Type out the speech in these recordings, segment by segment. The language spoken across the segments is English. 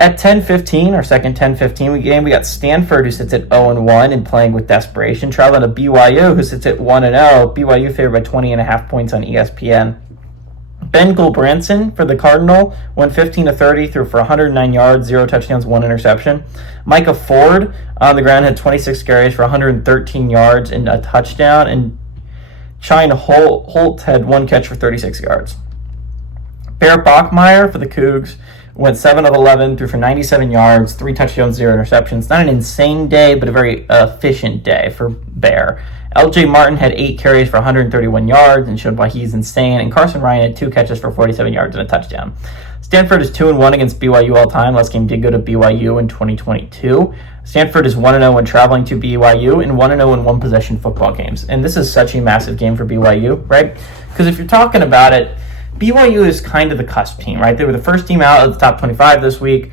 At 10-15, our second 10-15 game, we got Stanford, who sits at 0-1 and playing with desperation, traveling to BYU, who sits at 1-0. BYU favored by 20.5 points on ESPN. Ben Gulbranson for the Cardinal went 15-30, threw for 109 yards, 0 touchdowns, 1 interception. Micah Ford on the ground had 26 carries for 113 yards and a touchdown, and Chine Holt had 1 catch for 36 yards. Bear Bachmeier for the Cougs went 7 of 11, threw for 97 yards, 3 touchdowns, 0 interceptions. Not an insane day, but a very efficient day for Bear. LJ Martin had 8 carries for 131 yards and showed why he's insane. And Carson Ryan had 2 catches for 47 yards and a touchdown. Stanford is 2-1 against BYU all time. Last game did go to BYU in 2022. Stanford is 1-0 when traveling to BYU and 1-0 in one-possession football games. And this is such a massive game for BYU, right? Because if you're talking about it, BYU is kind of the cusp team, right? They were the first team out of the top 25 this week.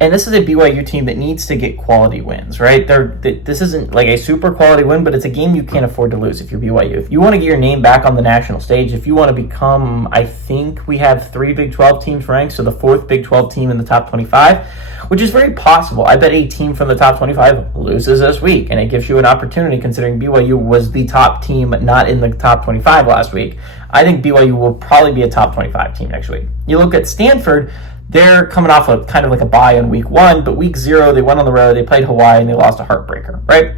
And this is a BYU team that needs to get quality wins, right? This isn't like a super quality win, but it's a game you can't afford to lose if you're BYU. If you want to get your name back on the national stage, if you want to become, I think we have 3 Big 12 teams ranked, so the 4th Big 12 team in the top 25, which is very possible. I bet a team from the top 25 loses this week, and it gives you an opportunity considering BYU was the top team not in the top 25 last week. I think BYU will probably be a top 25 team next week. You look at Stanford, they're coming off of kind of like a bye in week 1, but week 0, they went on the road, they played Hawaii, and they lost a heartbreaker, right?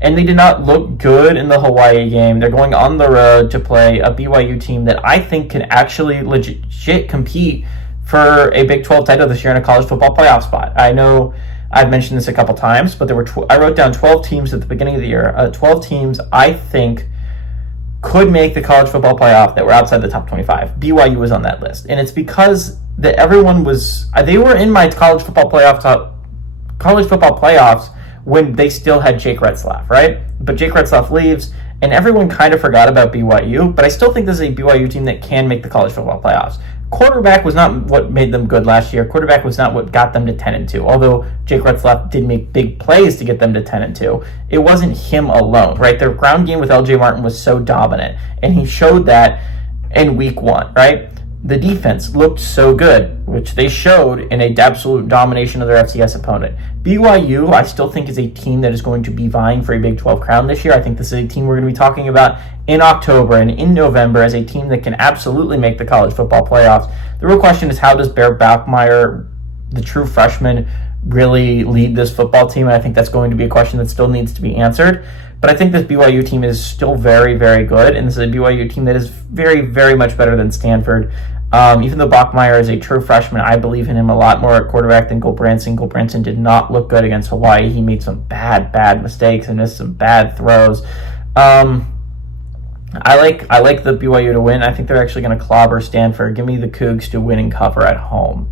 And they did not look good in the Hawaii game. They're going on the road to play a BYU team that I think can actually legit compete for a Big 12 title this year in a college football playoff spot. I know I've mentioned this a couple times, but there were I wrote down 12 teams at the beginning of the year. 12 teams I think could make the college football playoff that were outside the top 25. BYU was on that list. And it's because that everyone was, they were in my college football playoffs when they still had Jake Retzlaff, right? But Jake Retzlaff leaves, and everyone kind of forgot about BYU, but I still think this is a BYU team that can make the college football playoffs. Quarterback was not what made them good last year. Quarterback was not what got them to 10-2, although Jake Retzlaff did make big plays to get them to 10-2. It wasn't him alone, right? Their ground game with LJ Martin was so dominant, and he showed that in week 1, right? The defense looked so good, which they showed in a absolute domination of their FCS opponent. BYU, I still think, is a team that is going to be vying for a Big 12 crown this year. I think this is a team we're going to be talking about in October and in November as a team that can absolutely make the college football playoffs. The real question is, how does Bear Bachmeier, the true freshman, really lead this football team? And I think that's going to be a question that still needs to be answered. But I think this BYU team is still very, very good, and this is a BYU team that is very, very much better than Stanford. Even though Bachmeier is a true freshman, I believe in him a lot more at quarterback than Gulbranson. Gulbranson did not look good against Hawaii. He made some bad mistakes and missed some bad throws. I like the BYU to win. I think they're actually going to clobber Stanford. Give me the Cougs to win and cover at home.